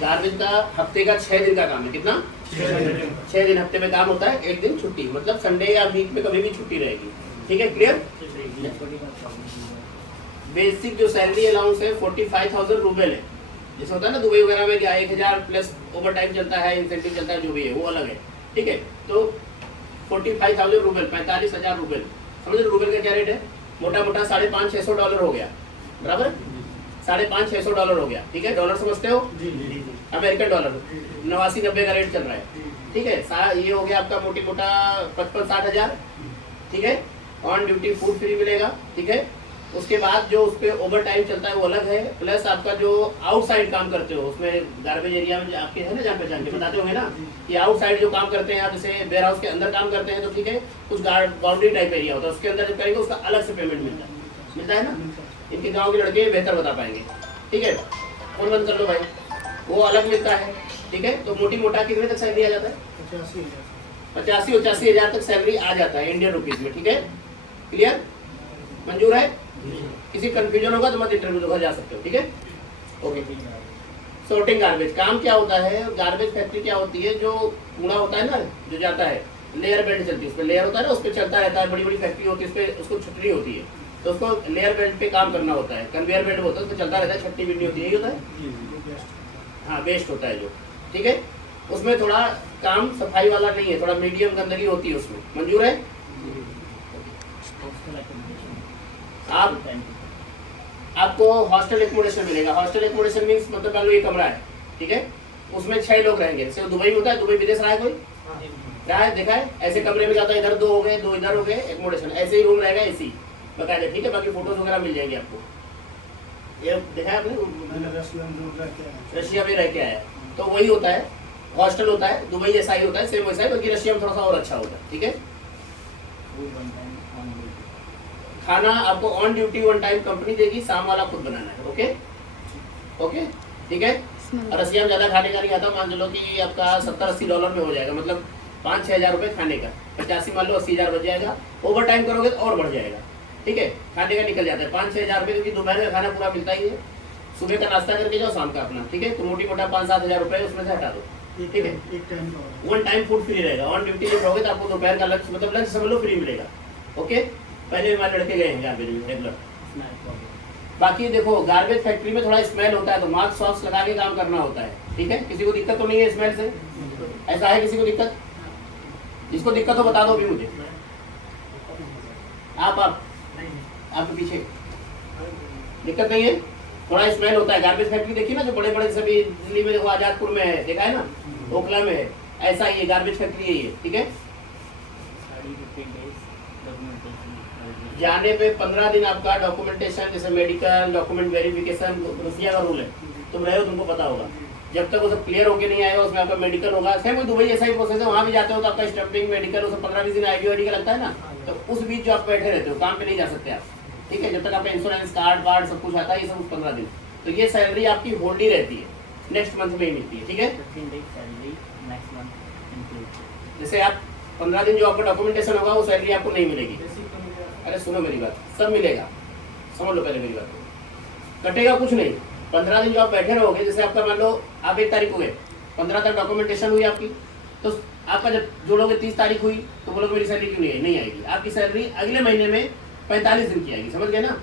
Garbage का हफ्ते का 6 दिन का काम है। कितना? 6 दिन हफ्ते में काम होता है, 1 दिन छुट्टी, मतलब संडे या वीक में कभी भी छुट्टी रहेगी। ठीक है, क्लियर? बेसिक जो सैलरी अलाउंस है 45,000 रूबल है। जैसे होता है ना दुबई वगैरह में क्या 1,000 प्लस ओवर टाइम चलता है, इंसेंटिव चलता है, जो भी है वो अलग है। ठीक है, तो 45,000 रूबल, 45,000 रूबल। समझ रहे रूबल का क्या रेट है? मोटा मोटा $550-600 हो गया, बराबर? $550-600 हो गया। ठीक है, डॉलर समझते हो? अमेरिकन डॉलर 89-90 का रेट चल रहा है। ठीक है, ये हो गया आपका मोटी मोटा 55-60 हज़ार। ठीक है, ऑन ड्यूटी फूड फ्री मिलेगा। ठीक है, उसके बाद जो उस पर ओवर टाइम चलता है वो अलग है, प्लस आपका जो आउटसाइड काम करते हो उसमें गार्बेज एरिया में आपके है ना जान पहचान के बताते होंगे ना कि आउटसाइड जो काम करते हैं आप, जैसे वेयर हाउस के अंदर काम करते हैं तो ठीक है, कुछ बाउंड्री टाइप एरिया होता है, उसके अंदर जब करेंगे उसका अलग से पेमेंट मिलता है ना। इनके गाँव के लड़के बेहतर बता पाएंगे। ठीक है, फोन बंद कर लो भाई, वो अलग मिलता है। ठीक है, तो मोटी मोटा कितने तक सैलरी आ जाता है? 85-85 हज़ार तक सैलरी आ जाता है इंडियन रुपीज में। ठीक है, क्लियर? मंजूर है? किसी कंफ्यूजन होगा तो मत इंटरव्यू घर जा सकते हो। ठीक है, ओके। सॉर्टिंग गार्बेज काम क्या होता है? गार्बेज फैक्ट्री क्या होती है? जो कूड़ा होता है ना जो जाता है, लेयर बेल्ट चलती है, उस पर लेयर होता है ना, उस पर चलता रहता है, बड़ी बड़ी फैक्ट्री होती है, उस पर उसको छटनी होती है, तो उसको लेयर बेल्ट पे काम करना होता है। कन्वेयर बेल्ट होता है, उस पर चलता रहता है, छटनी बिटनी होती है, यही होता है। हाँ, वेस्ट होता है जो। ठीक है, उसमें थोड़ा काम सफाई वाला नहीं है, थोड़ा मीडियम गंदगी होती है उसमें। मंजूर है? आपको हॉस्टल एकोमोडेशन मिलेगा। हॉस्टल एकोमोडेशन मींस मतलब मान लो ये कमरा है, ठीक है, उसमें 6 लोग रहेंगे। जैसे दुबई में होता है, दुबई विदेश रहा है कोई? रहा है, देखा है? ऐसे कमरे में जाता है, इधर 2 हो गए, 2 इधर हो गए, एकोमोडेशन। ऐसे ही रूम रहेगा, एसी बकायदा। ठीक है, बाकी फोटोज वगैरह मिल जाएंगे आपको। ये देखा है आपने? रशिया में रह के आया, तो वही होता है, हॉस्टल होता है, दुबई जैसा ही होता है, सेम वैसा ही, बल्कि रशिया में थोड़ा सा और अच्छा होता है। ठीक है, खाना आपको ऑन ड्यूटी 1 टाइम कंपनी देगी, शाम वाला खुद बनाना है। ओके ओके, ठीक है। रसिया में ज़्यादा खाने का नहीं आता, मान लो कि आपका $70-80 में हो जाएगा, मतलब 5-6 हज़ार रुपये खाने का, 85 मान लो 80 हज़ार बच जाएगा। ओवर टाइम करोगे तो और बढ़ जाएगा। ठीक है, खाने का निकल जाता है 5-6 हज़ार रुपये, क्योंकि दोपहर का खाना पूरा मिलता ही है। सुबह का नाश्ता करके जाओ, शाम का अपना। ठीक है, तो मोटी मोटा 5-7 हज़ार रुपये उसमें से हटा दो। ठीक है, 1 टाइम फूड फ्री रहेगा। ऑन ड्यूटी जब रहोगे तो आपको दोपहर का लंच, मतलब लंच समझ लो फ्री मिलेगा। ओके, पहले हमारे लड़के गए हैं गार्बेज में रेगुलर। बाकी देखो, गार्बेज फैक्ट्री में थोड़ा स्मेल होता है, तो मास्क वास्क लगा के काम करना होता है। ठीक है, किसी को दिक्कत तो नहीं है स्मेल से? ऐसा है किसी को दिक्कत? जिसको दिक्कत हो बता दो भी मुझे। आप आपके पीछे दिक्कत नहीं है? थोड़ा स्मेल होता है। गार्बेज फैक्ट्री देखिए ना, जो बड़े बड़े सभी दिल्ली में देखो, आजादपुर में है, देखा है ना, ओखला में है, ऐसा ही है गार्बेज फैक्ट्री है ये। ठीक है, जाने पे 15 दिन आपका डॉक्यूमेंटेशन, जैसे मेडिकल डॉक्यूमेंट वेरिफिकेशन, रसिया का रूल है, तुम रहे हो, तुमको पता होगा। जब तक वो सब क्लियर होके नहीं आएगा, उसमें आपका मेडिकल होगा। सेम दुबई जैसा ही प्रोसेस है, वहाँ भी जाते हो तो आपका स्टैंपिंग मेडिकल, उसे 15-20 दिन ID का लगता है ना, तो उस बीच जो आप बैठे रहते हो, काम पे नहीं जा सकते आप। ठीक है, जब तक आपका इंश्योरेंस कार्ड वार्ड सब कुछ आता है, ये सब 15 दिन। तो ये सैलरी आपकी होल्ड ही रहती है, नेक्स्ट मंथ में ही मिलती है। ठीक है, जैसे आप 15 दिन जो आपका डॉक्यूमेंटेशन होगा, वो सैलरी आपको नहीं मिलेगी। अरे सुनो मेरी बात, सब मिलेगा, समझ लो पहले मेरी बात को। कटेगा कुछ नहीं। 15 दिन जो आप बैठे रहोगे, जैसे आपका मान लो आप 1 तारीख को गए, 15 तक डॉक्यूमेंटेशन हुई आपकी, तो आपका जब जोड़ोगे 30 तारीख हुई, तो बोलोगे मेरी सैलरी क्यों नहीं आएगी? आपकी सैलरी अगले महीने में 45 दिन की आएगी। समझ गए ना?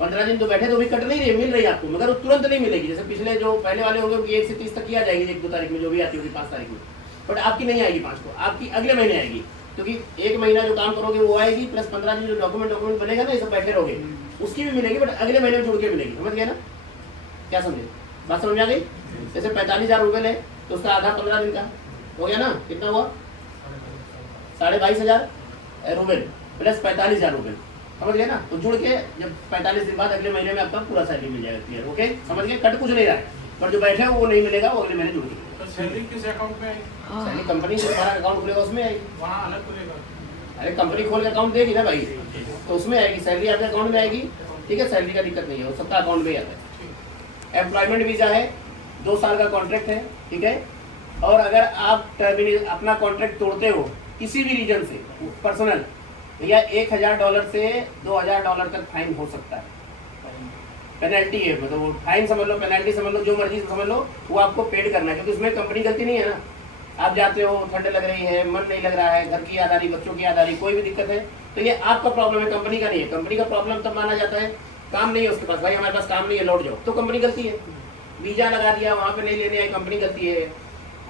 15 दिन तो बैठे तो भी कट नहीं रही, मिल रही आपको, मगर वो तुरंत नहीं मिलेगी। जैसे पिछले जो पहले वाले होंगे उनकी 1 से 30 तक की आ जाएगी, 1-2 तारीख में जो भी आती होगी, 5 तारीख में, बट आपकी नहीं आएगी 5 को, आपकी अगले महीने आएगी। क्योंकि 1 महीना जो काम करोगे वो आएगी, प्लस 15 दिन जो डॉक्यूमेंट बनेगा ना, ये सब बैठे रहोगे, उसकी भी मिलेगी, बट अगले महीने में जुड़ के मिलेगी। समझ गए ना? क्या समझे? बात समझ में आ गई? जैसे 45,000 रुपये है, तो उसका आधा 15 दिन का हो गया ना, कितना हुआ? 22,500 रुपये प्लस 45,000 रुपये। समझ गए ना? तो जुड़ के जब 45 दिन बाद अगले महीने में आपका पूरा सैलरी मिल जाएगा। क्लियर? ओके, समझ गए? कट कुछ नहीं रहा है, पर जो बैठे हो वो नहीं मिलेगा, वो अगले महीने जुड़ के। सैलरी किस अकाउंट में आएगी? सैलरी कंपनी से तुम्हारा अकाउंट खुलेगा, उसमें आएगी। वहाँ अलग खुलेगा? अरे कंपनी खोल के अकाउंट देगी ना भाई, तो उसमें आएगी सैलरी, आपके अकाउंट में आएगी। ठीक है, सैलरी का दिक्कत नहीं है, वो सबका अकाउंट में ही आता है। एम्प्लॉयमेंट वीज़ा है, 2 साल का कॉन्ट्रैक्ट है। ठीक है, और अगर आप अपना कॉन्ट्रैक्ट तोड़ते हो किसी भी रीजन से पर्सनल, भैया $1,000 से $2,000 तक फाइन हो सकता है। पेनल्टी है, मतलब वो फाइन समझ लो, पेनल्टी समझ लो, जो मर्जी समझ लो, वो आपको पेड करना है, क्योंकि उसमें कंपनी गलती नहीं है ना। आप जाते हो, ठंड लग रही है, मन नहीं लग रहा है, घर की याद आ रही, बच्चों की याद आ रही, कोई भी दिक्कत है, तो ये आपका प्रॉब्लम है, कंपनी का नहीं है। कंपनी का प्रॉब्लम तब माना जाता है काम नहीं है उसके पास, भाई हमारे पास काम नहीं है, लौट जाओ, तो कंपनी गलती है। वीजा लगा दिया, वहाँ पे नहीं लेने आई, कंपनी गलती है।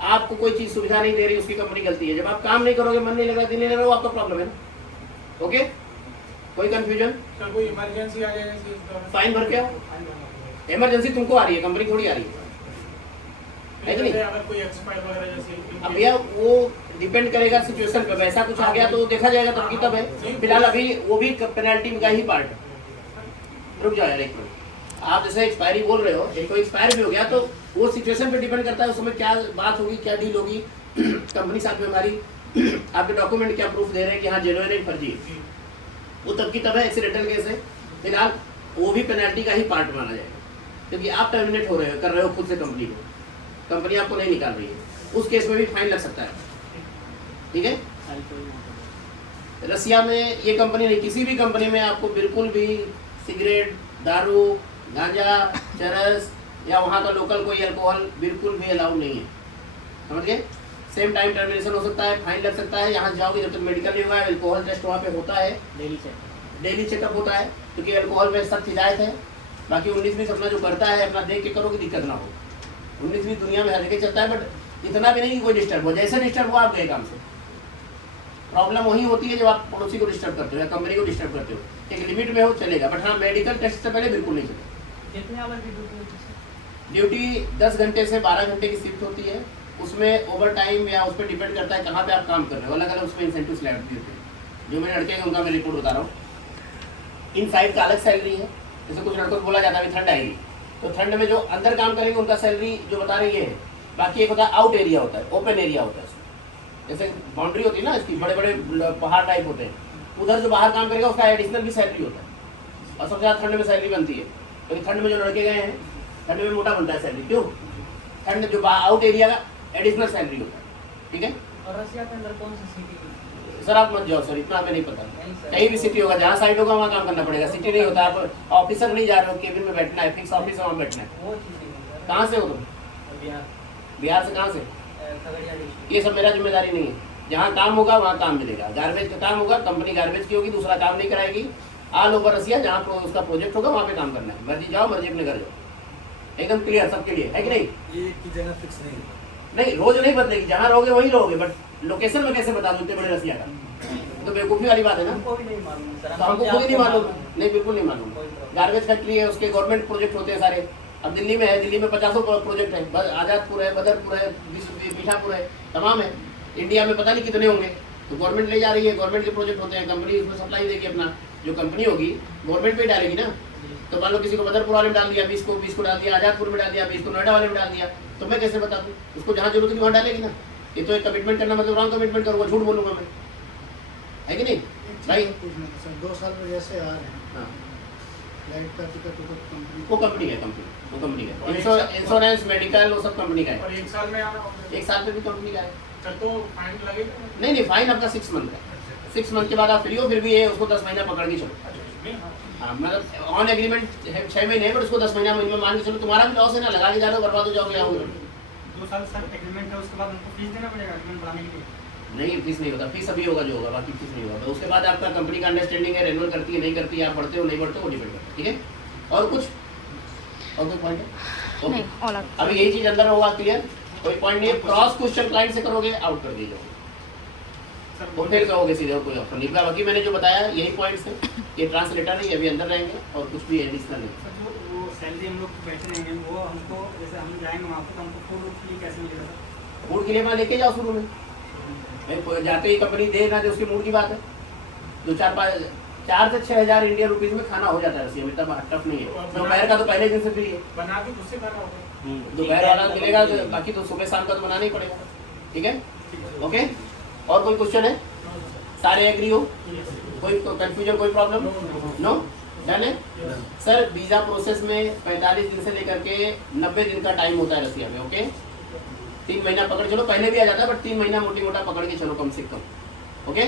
आपको कोई चीज सुविधा नहीं दे रही, उसकी कंपनी गलती है। जब आप काम नहीं करोगे, मन नहीं लग रहा, दिन नहीं लग रहा, वो आपका प्रॉब्लम है ना। ओके, कोई कंफ्यूजन? सर कोई इमरजेंसी आ जाएगा इस दौरान? फाइन भर के आओ। इमरजेंसी तुमको आ रही है, कंपनी थोड़ी आ रही है कि नहीं? अगर कोई एक्सपायर वगैरह जैसे अब भैया वो डिपेंड करेगा सिचुएशन पे, वैसा कुछ आ गया तो देखा जाएगा तब की तब है। फिलहाल अभी वो भी पेनल्टी का ही पार्ट है। रुक जाओ यार एक मिनट, आप जैसे एक्सपायरी बोल रहे हो, एक कोई एक्सपायर भी हो गया तो वो सिचुएशन पे डिपेंड करता है, उसमें क्या बात होगी, क्या डील होगी, कंपनी साथ में हमारी, आपके डॉक्यूमेंट क्या प्रूफ दे रहे हैं कि हाँ जेन्युइन है फर्जी है, वो तब की तब है। एक्सीडेंटल केस है, फिलहाल वो भी पेनल्टी का ही पार्ट माना जाएगा, क्योंकि आप टर्मिनेट हो रहे हो, कर रहे हो खुद से कंपनी को, कंपनी आपको नहीं निकाल रही है, उस केस में भी फाइन लग सकता है। ठीक है, रसिया में ये कंपनी नहीं, किसी भी कंपनी में आपको बिल्कुल भी सिगरेट, दारू, गांजा, चरस या वहाँ का लोकल कोई अल्कोहल बिल्कुल भी अलाउड नहीं है, समझ गए। सेम टाइम टर्मिनेशन हो सकता है, फाइन लग सकता है। यहाँ जाओगे जब तक मेडिकल नहीं हुआ है, अल्कोहल टेस्ट वहाँ पे होता है, डेली चेकअप होता है, क्योंकि अल्कोहल में सख्त हिदायत है। बाकी 19-20 अपना जो करता है अपना देख के करो कि दिक्कत ना हो। 19-20 दुनिया में हर जगह चलता है, बट इतना भी नहीं कि कोई डिस्टर्ब हो, जैसे डिस्टर्ब हो आप गए काम से। प्रॉब्लम वही होती है जब आप पड़ोसी को डिस्टर्ब करते हो या कंपनी को डिस्टर्ब करते हो। एक लिमिट में हो चलेगा, बट हाँ मेडिकल टेस्ट से पहले बिल्कुल नहीं चलेगा। कितने आवर की ड्यूटी होती है? ड्यूटी 10 घंटे से 12 घंटे की शिफ्ट होती है, उसमें ओवर टाइम या उस पर डिपेंड करता है कहाँ पे आप काम कर रहे हो, अलग अलग उसमें इंसेंटिव स्लैब देते हैं। जो मेरे लड़के हैं उनका मैं रिपोर्ट बता रहा हूँ। इन साइड का अलग सैलरी है, जैसे कुछ लड़कों को बोला जाता है ठंड आएगी तो ठंड में जो अंदर काम करेंगे उनका सैलरी जो बता रही है। बाकी एक होता है आउट एरिया, होता है ओपन एरिया होता है, जैसे बाउंड्री होती है ना इसकी, बड़े बड़े पहाड़ टाइप होते हैं, उधर जो बाहर काम करेगा उसका एडिशनल भी सैलरी होता है। और सबसे ज़्यादा ठंड में सैलरी बनती है, क्योंकि ठंड में जो लड़के गए हैं ठंड में मोटा बनता है सैलरी। क्यों? ठंड जो आउट एरिया का एडिशनल सैलरी होता है। ठीक है। और रसिया के अंदर कौन सी सिटी? सर आप मत जाओ सर, इतना हमें नहीं पता। नहीं सर। कहीं भी सिटी होगा, जहाँ साइट होगा वहाँ काम करना पड़ेगा। सिटी नहीं होता, आप ऑफिसर नहीं जा रहे हो, केबिन में बैठना है, फिक्स ऑफिस है वहाँ बैठना है। वो सिटी में सर। कहाँ से हो तुम? बिहार। बिहार से? कहाँ से? खगड़िया डिस्ट्रिक्ट। ये सब मेरा जिम्मेदारी नहीं है। जहाँ काम होगा वहाँ काम मिलेगा। गार्बेज का काम होगा, कंपनी गार्बेज की होगी, दूसरा काम नहीं कराएगी। ऑल ओवर रसिया जहाँ उसका प्रोजेक्ट होगा वहाँ पे काम करना है। मर्जी जाओ, मर्जी अपने घर जाओ। एकदम क्लियर सबके लिए है कि नहीं? ये की जगह फिक्स नहीं है। नहीं, रोज नहीं बदलेगी, जहाँ रहोगे वहीं रहोगे, बट लोकेशन में कैसे बता दूँ इतने बड़े रसिया का? तो बेवकूफ़ी वाली बात है ना। हमको भी नहीं मालूम सर। तो हमको खुद ही नहीं मालूम। नहीं, बिल्कुल नहीं मालूम। गार्बेज फैक्ट्री है, उसके गवर्नमेंट प्रोजेक्ट होते हैं सारे। अब दिल्ली में है, दिल्ली में 50 प्रोजेक्ट है, आजादपुर है, बदरपुर है, मीठापुर है, तमाम है। इंडिया में पता नहीं कितने होंगे। तो गवर्नमेंट ले जा रही है, गवर्नमेंट के प्रोजेक्ट होते हैं, कंपनी उसमें सप्लाई देगी अपना। जो कंपनी होगी गवर्नमेंट पे ही डालेगी ना। तो मान लो किसी को बदरपुर वाले में डाल दिया, 20 को डाल दिया, आजादपुर में डाल दिया, 20 को नोएडा वाले में डाल दिया, तो मैं कैसे बता दूँ? उसको जहाँ जरूरत है वहाँ डालेगी ना। ये तो एक कमिटमेंट करना, मतलब रॉन्ग कमिटमेंट करूँगा, झूठ बोलूँगा मैं, है कि नहीं भाई? सर 2 साल में जैसे आ रहे हैं हाँ, लाइट का टिकट कंपनी वो कंपनी है, वो कंपनी का इंश्योरेंस मेडिकल वो सब कंपनी का है। और 1 साल में आना होगा। 1 साल पे भी कंपनी का है। सर तो फाइन लगेगा? नहीं, फाइन आपका 6 मंथ का है। 6 मंथ के बाद आप फ्री हो, फिर भी ये उसको 10 महीना पकड़ के चलो। हाँ, मतलब ऑन एग्रीमेंट 6 महीने है, बट उसको 10 महीना मिनिमम मान के चलो। तुम्हारा भी लॉस है ना, लगा के जा रहे हो, बर्बाद हो जाओगे। यहाँ 2 साल सर एग्रीमेंट है, उसके बाद हमको फीस देना पड़ेगा एग्रीमेंट बनाने के लिए? नहीं, फीस नहीं होता। फीस अभी होगा जो होगा, बाकी फीस नहीं होगा। तो उसके बाद आपका कंपनी का अंडरस्टैंडिंग है, रेन्यूअल करती है नहीं करती है, आप बढ़ते हो नहीं बढ़ते हो, वो डिपेंड करता है। ठीक है। और कुछ और कोई पॉइंट है? नहीं, ओके, all are- अभी यही चीज अंदर होगा। क्लियर? कोई पॉइंट नहीं है। क्रॉस क्वेश्चन क्लाइंट से करोगे आउट कर दीजिए, सर वो फिर कहोगे सीधे, कोई ऑप्शन नहीं। बाकी मैंने जो बताया यही पॉइंट्स हैं। ये ट्रांसलेटर नहीं, अभी अंदर रहेंगे और कुछ भी एडिशनल नहीं। सर जो वो सैलरी हम लोग बैठे रहेंगे वो हमको, जैसे हम जाएंगे वहाँ पे तो हमको फूड के लिए कैसे मिलेगा सर? मूड के लिए मैं लेके जाओ शुरू में, जाते ही कंपनी दे ना दे उसकी मूड की बात है। 4 से 6 हज़ार इंडियन रुपीज में खाना हो जाता है रसिया में, तब टफ नहीं है। दोपहर का तो पहले दिन से फ्री है, बना के उससे खाना होगा। दोपहर वाला मिलेगा, बाकी तो सुबह शाम का तो बनाना ही पड़ेगा। ठीक है, ओके। और कोई क्वेश्चन है? सारे एग्री हो? कोई कंफ्यूजन, कोई प्रॉब्लम? नो, डन है सर। वीजा प्रोसेस में 45 दिन से लेकर के 90 दिन का टाइम होता है रसिया में। ओके, 3 महीना पकड़ चलो, पहले भी आ जाता है, बट 3 महीना मोटी मोटा पकड़ के चलो कम से कम। ओके।